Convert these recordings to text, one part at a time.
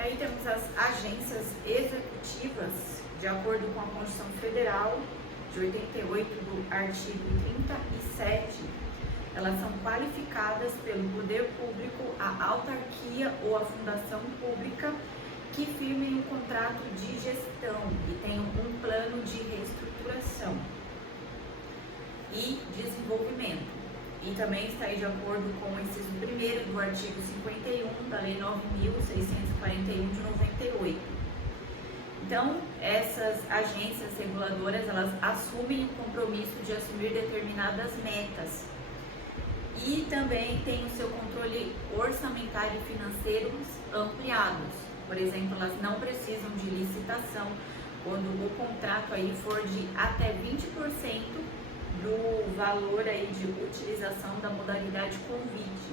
E aí temos as agências executivas, de acordo com a Constituição Federal de 88, do artigo 37, elas são qualificadas pelo poder público, a autarquia ou a fundação pública que firmem um contrato de gestão e tenham um plano de reestruturação e desenvolvimento. E também está aí de acordo com o inciso 1º do artigo 51 da Lei 9.641 de 98. Então, essas agências reguladoras, elas assumem o compromisso de assumir determinadas metas e também têm o seu controle orçamentário e financeiro ampliados. Por exemplo, elas não precisam de licitação quando o contrato aí for de até 20% do valor aí de utilização da modalidade convite,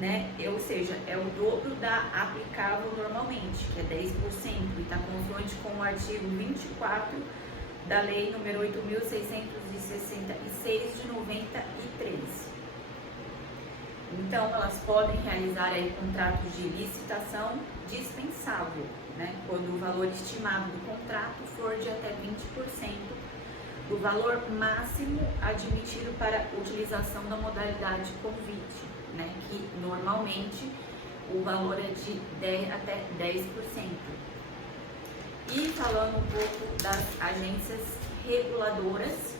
né? Ou seja, é o dobro da aplicável normalmente, que é 10%, e está consoante com o artigo 24 da Lei número 8.666 de 93. Então, elas podem realizar aí contratos de licitação dispensável, né? Quando o valor estimado do contrato for de até 20% do valor máximo admitido para utilização da modalidade convite, né, que normalmente o valor é de 10 até 10%. E falando um pouco das agências reguladoras,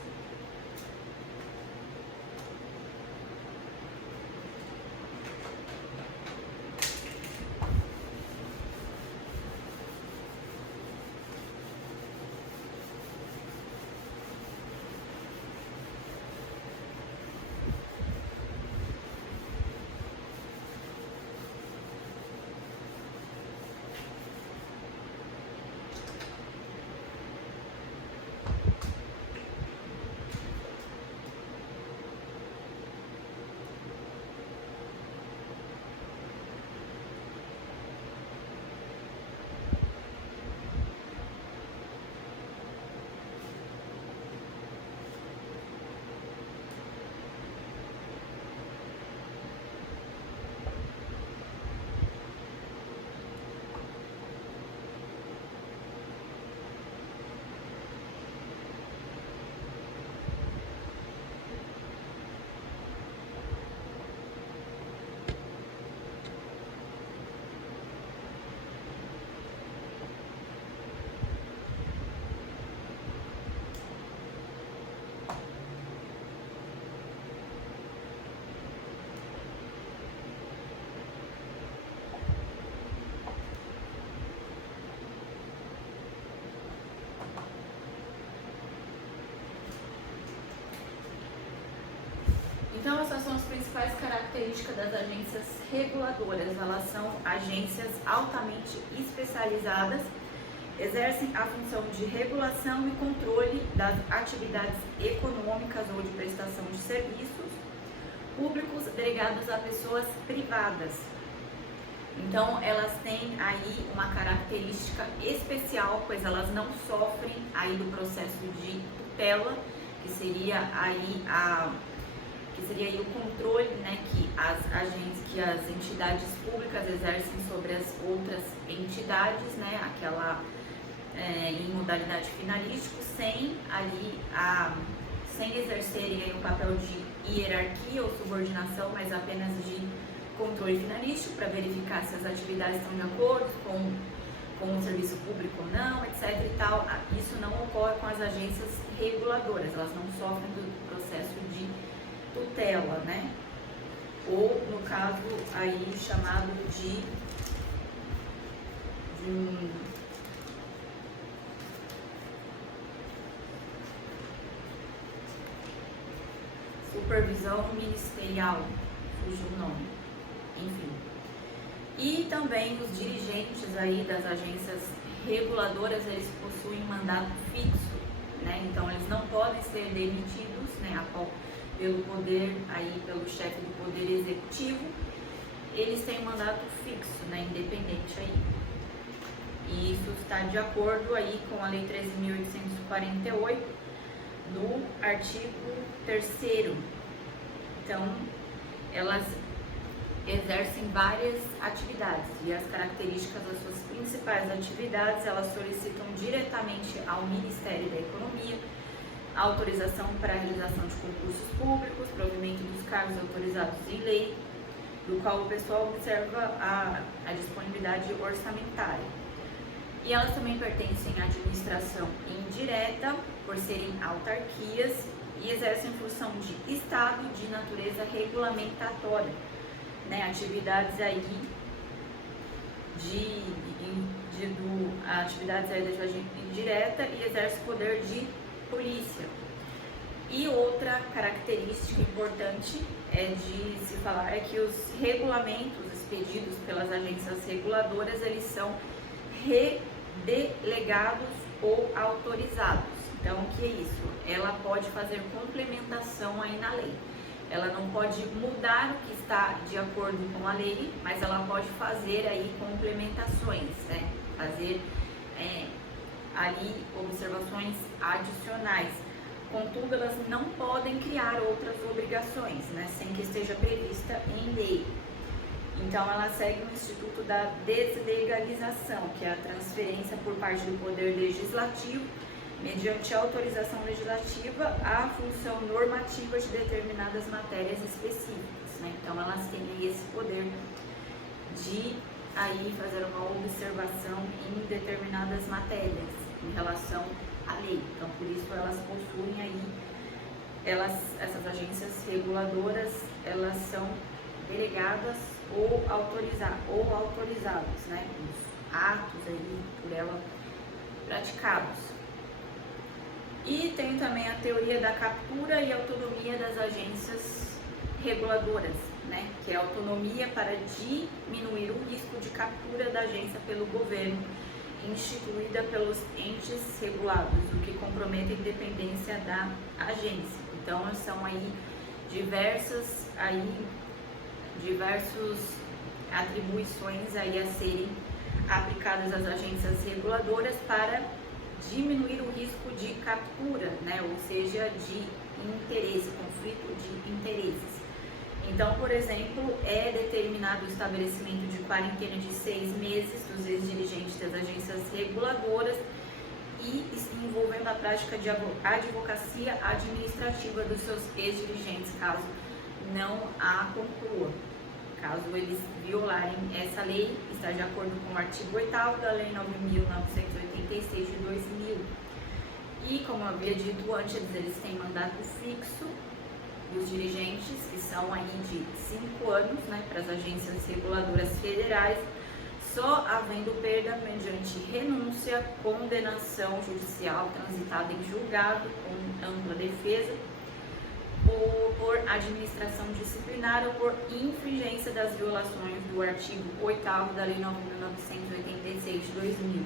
então essas são as principais características das agências reguladoras. Elas são agências altamente especializadas, exercem a função de regulação e controle das atividades econômicas ou de prestação de serviços públicos delegados a pessoas privadas. Então, elas têm aí uma característica especial, pois elas não sofrem aí do processo de tutela, que seria aí o controle, né, que as entidades públicas exercem sobre as outras entidades, né, em modalidade finalístico, sem exercerem aí o papel de hierarquia ou subordinação, mas apenas de controle finalístico para verificar se as atividades estão de acordo com o serviço público ou não, etc. e tal. Isso não ocorre com as agências reguladoras, elas não sofrem do processo de tutela, né? Ou no caso aí chamado de supervisão ministerial, fugiu o nome, enfim. E também os dirigentes aí das agências reguladoras, eles possuem mandato fixo, né? Então eles não podem ser demitidos, né, pelo chefe do poder executivo. Eles têm um mandato fixo, né, independente aí. E isso está de acordo aí com a Lei 13.848 do artigo 3º. Então, elas exercem várias atividades e as características das suas principais atividades, elas solicitam diretamente ao Ministério da Economia a autorização para a realização de concursos públicos, provimento dos cargos autorizados em lei, do qual o pessoal observa a disponibilidade orçamentária. E elas também pertencem à administração indireta, por serem autarquias, e exercem função de Estado de natureza regulamentatória, né? Atividades aí atividades aí da agência indireta e exerce poder de polícia. E outra característica importante de se falar é que os regulamentos expedidos pelas agências reguladoras, eles são redelegados ou autorizados. Então, o que é isso? Ela pode fazer complementação aí na lei. Ela não pode mudar o que está de acordo com a lei, mas ela pode fazer aí complementações, né? Fazer ali observações adicionais. Contudo, elas não podem criar outras obrigações, né, sem que esteja prevista em lei. Então, ela segue o Instituto da Deslegalização, que é a transferência por parte do Poder Legislativo, mediante autorização legislativa, a função normativa de determinadas matérias específicas, né? Então, elas têm aí esse poder de aí fazer uma observação em determinadas matérias em relação à lei. Então, por isso elas possuem aí, essas agências reguladoras, elas são delegadas ou autorizadas, né? Os atos aí por ela praticados. E tem também a teoria da captura e autonomia das agências reguladoras, né? Que é a autonomia para diminuir o risco de captura da agência pelo governo, instituída pelos entes regulados, o que compromete a independência da agência. Então, são aí diversas atribuições aí a serem aplicadas às agências reguladoras para diminuir o risco de captura, né? Ou seja, de interesse, conflito de interesses. Então, por exemplo, é determinado o estabelecimento de quarentena de 6 meses dos ex-dirigentes das agências reguladoras e envolvendo a prática de advocacia administrativa dos seus ex-dirigentes, caso não a conclua. Caso eles violarem essa lei, está de acordo com o artigo 8º da Lei 9.986 de 2000. E, como eu havia dito antes, eles têm mandato fixo, os dirigentes, que são aí de 5 anos, né, para as agências reguladoras federais, só havendo perda mediante renúncia, condenação judicial transitada em julgado com ampla defesa, ou por administração disciplinar ou por infringência das violações do artigo 8º da Lei 9.986 de 2000.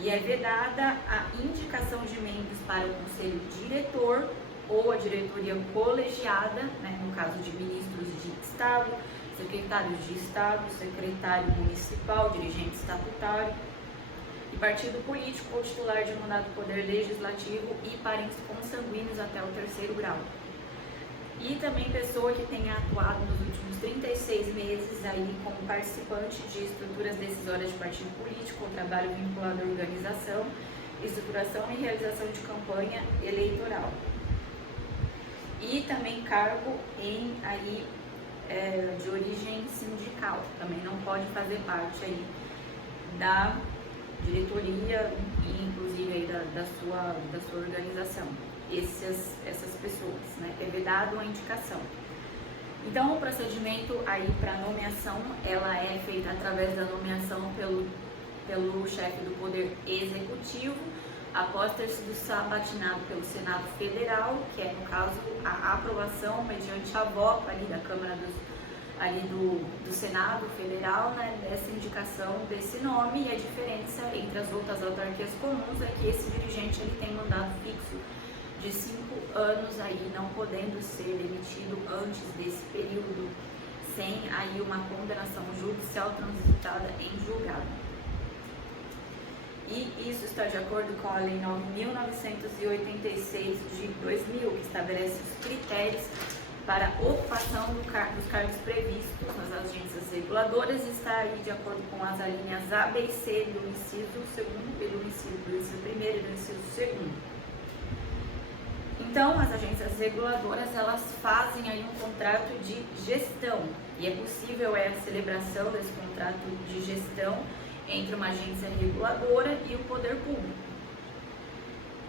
E é vedada a indicação de membros para o Conselho Diretor ou a diretoria colegiada, né, no caso de ministros de Estado, secretários de Estado, secretário municipal, dirigente estatutário, e partido político ou titular de mandato do Poder Legislativo e parentes consanguíneos até o 3º grau. E também pessoa que tenha atuado nos últimos 36 meses aí como participante de estruturas decisórias de partido político ou trabalho vinculado à organização, estruturação e realização de campanha eleitoral. E também cargo de origem sindical, também não pode fazer parte aí da diretoria e inclusive aí da sua organização. Essas pessoas, né? É vedado a indicação. Então, o procedimento aí para nomeação, ela é feita através da nomeação pelo chefe do Poder Executivo, após ter sido sabatinado pelo Senado Federal, que é, no caso, a aprovação mediante a voto ali da Câmara do Senado Federal, né, dessa indicação desse nome. E a diferença entre as outras autarquias comuns é que esse dirigente ele tem mandato fixo de 5 anos, aí não podendo ser demitido antes desse período, sem aí uma condenação judicial transitada em julgado. E isso está de acordo com a Lei 9.986 de 2000, que estabelece os critérios para ocupação dos cargos previstos nas agências reguladoras está aí de acordo com as alíneas A, B e C do inciso 2º e do inciso 1º e do inciso 2º. Então, as agências reguladoras, elas fazem aí um contrato de gestão e é possível a celebração desse contrato de gestão entre uma agência reguladora e o poder público.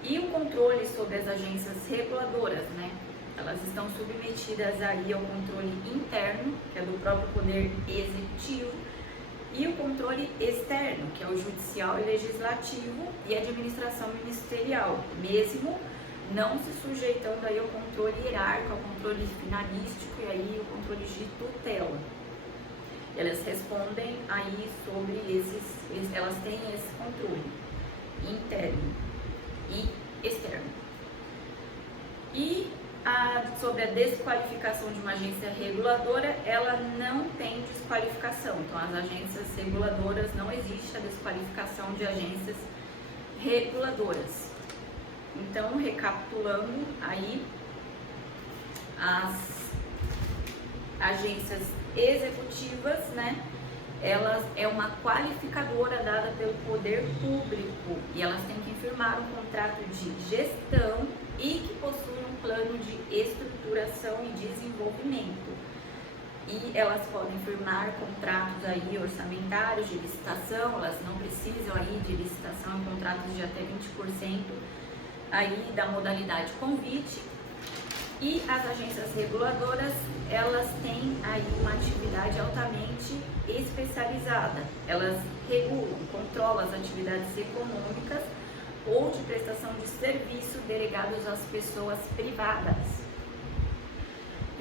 E o controle sobre as agências reguladoras, né? Elas estão submetidas aí ao controle interno, que é do próprio poder executivo, e o controle externo, que é o judicial e legislativo e administração ministerial, mesmo não se sujeitando aí ao controle hierárquico, ao controle finalístico e aí o controle de tutela. Elas respondem aí sobre elas têm esse controle interno e externo. E sobre a desqualificação de uma agência reguladora, ela não tem desqualificação. Então, as agências reguladoras, não existe a desqualificação de agências reguladoras. Então, recapitulando aí, as agências executivas, né, elas é uma qualificadora dada pelo poder público e elas têm que firmar um contrato de gestão e que possuem um plano de estruturação e desenvolvimento. E elas podem firmar contratos aí orçamentários de licitação, elas não precisam aí de licitação, contratos de até 20% aí da modalidade convite. E as agências reguladoras, elas têm aí uma atividade altamente especializada. Elas regulam, controlam as atividades econômicas ou de prestação de serviço delegados às pessoas privadas.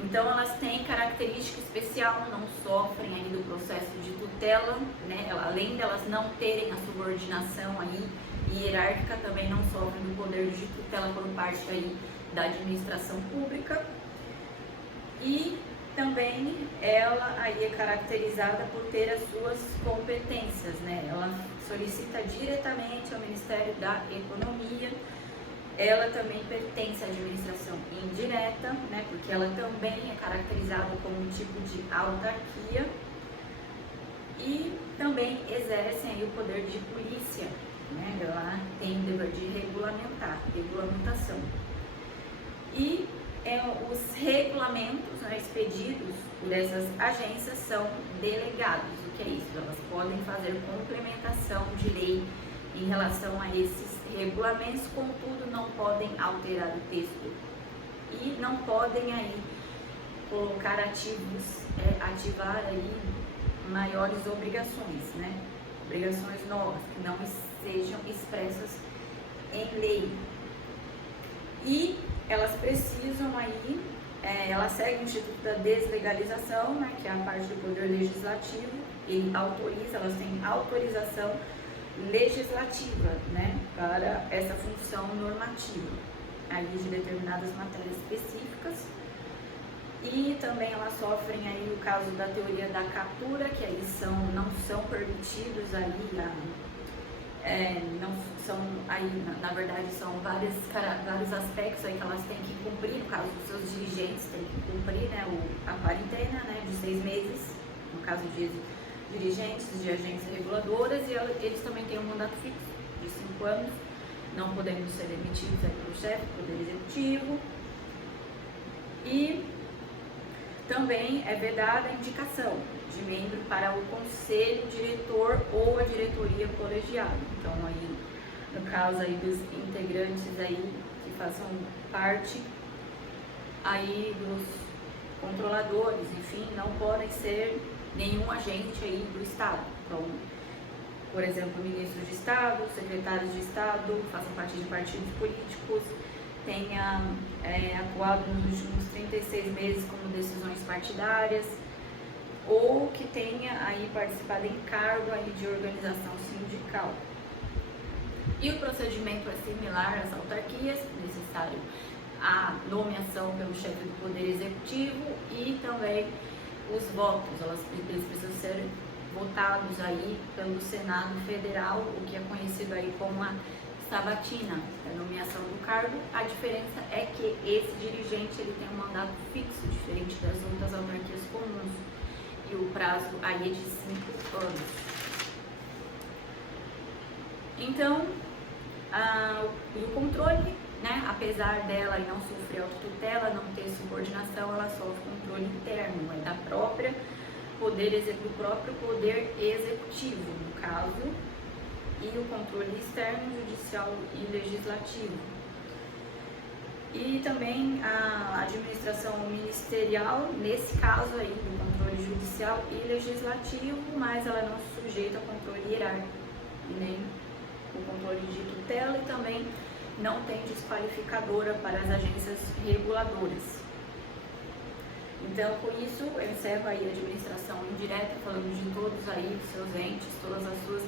Então, elas têm característica especial, não sofrem aí do processo de tutela, né? Além delas não terem a subordinação aí hierárquica, também não sofrem do poder de tutela por parte aí da administração pública. E também ela aí é caracterizada por ter as suas competências, né? Ela solicita diretamente ao Ministério da Economia. Ela também pertence à administração indireta, né? Porque ela também é caracterizada como um tipo de autarquia. E também exercem aí o poder de polícia, né? Ela tem o dever de regulamentação. E os regulamentos, né, expedidos por essas agências são delegados. O que é isso? Elas podem fazer complementação de lei em relação a esses regulamentos, contudo não podem alterar o texto e não podem aí colocar ativar aí maiores obrigações, né? Obrigações novas que não sejam expressas em lei. E elas precisam aí, elas seguem o Instituto da Deslegalização, né, que é a parte do Poder Legislativo, ele autoriza, elas têm autorização legislativa, né, para essa função normativa, aí de determinadas matérias específicas. E também elas sofrem aí o caso da teoria da captura, que aí não são permitidos aí não são aí, na verdade, são vários aspectos aí que elas têm que cumprir, no caso dos seus dirigentes, têm que cumprir, né, a quarentena, né, de 6 meses, no caso de dirigentes de agências reguladoras, e eles também têm um mandato fixo de 5 anos, não podendo ser demitidos aí pelo chefe do Poder Executivo. E também é vedada a indicação de membro para o conselho diretor ou a diretoria colegiada. Então, aí, no caso aí dos integrantes aí que façam parte aí dos controladores, enfim, não podem ser nenhum agente aí do Estado. Então, por exemplo, ministros de Estado, secretários de Estado, façam parte de partidos políticos, tenha atuado nos últimos 36 meses como decisões partidárias, ou que tenha aí participado em cargo aí de organização sindical. E o procedimento é similar às autarquias, necessário a nomeação pelo chefe do Poder Executivo e também os votos, eles precisam ser votados aí pelo Senado Federal, o que é conhecido aí como a sabatina, é nomeação do cargo. A diferença é que esse dirigente ele tem um mandato fixo, diferente das outras autarquias comuns, e o prazo aí é de 5 anos. Então, o controle, né, apesar dela não sofrer autotutela, não ter subordinação, ela sofre controle interno, é do próprio poder executivo, no caso, e o controle externo, judicial e legislativo. E também a administração ministerial, nesse caso aí, do controle judicial e legislativo, mas ela não se sujeita ao controle hierárquico, nem o controle de tutela, e também não tem desqualificadora para as agências reguladoras. Então, com isso, eu encerro aí a administração indireta, falando de todos aí, os seus entes, todas as suas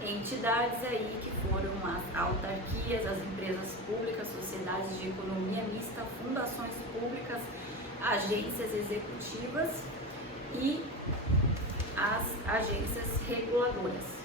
entidades aí, que foram as autarquias, as empresas públicas, sociedades de economia mista, fundações públicas, agências executivas e as agências reguladoras.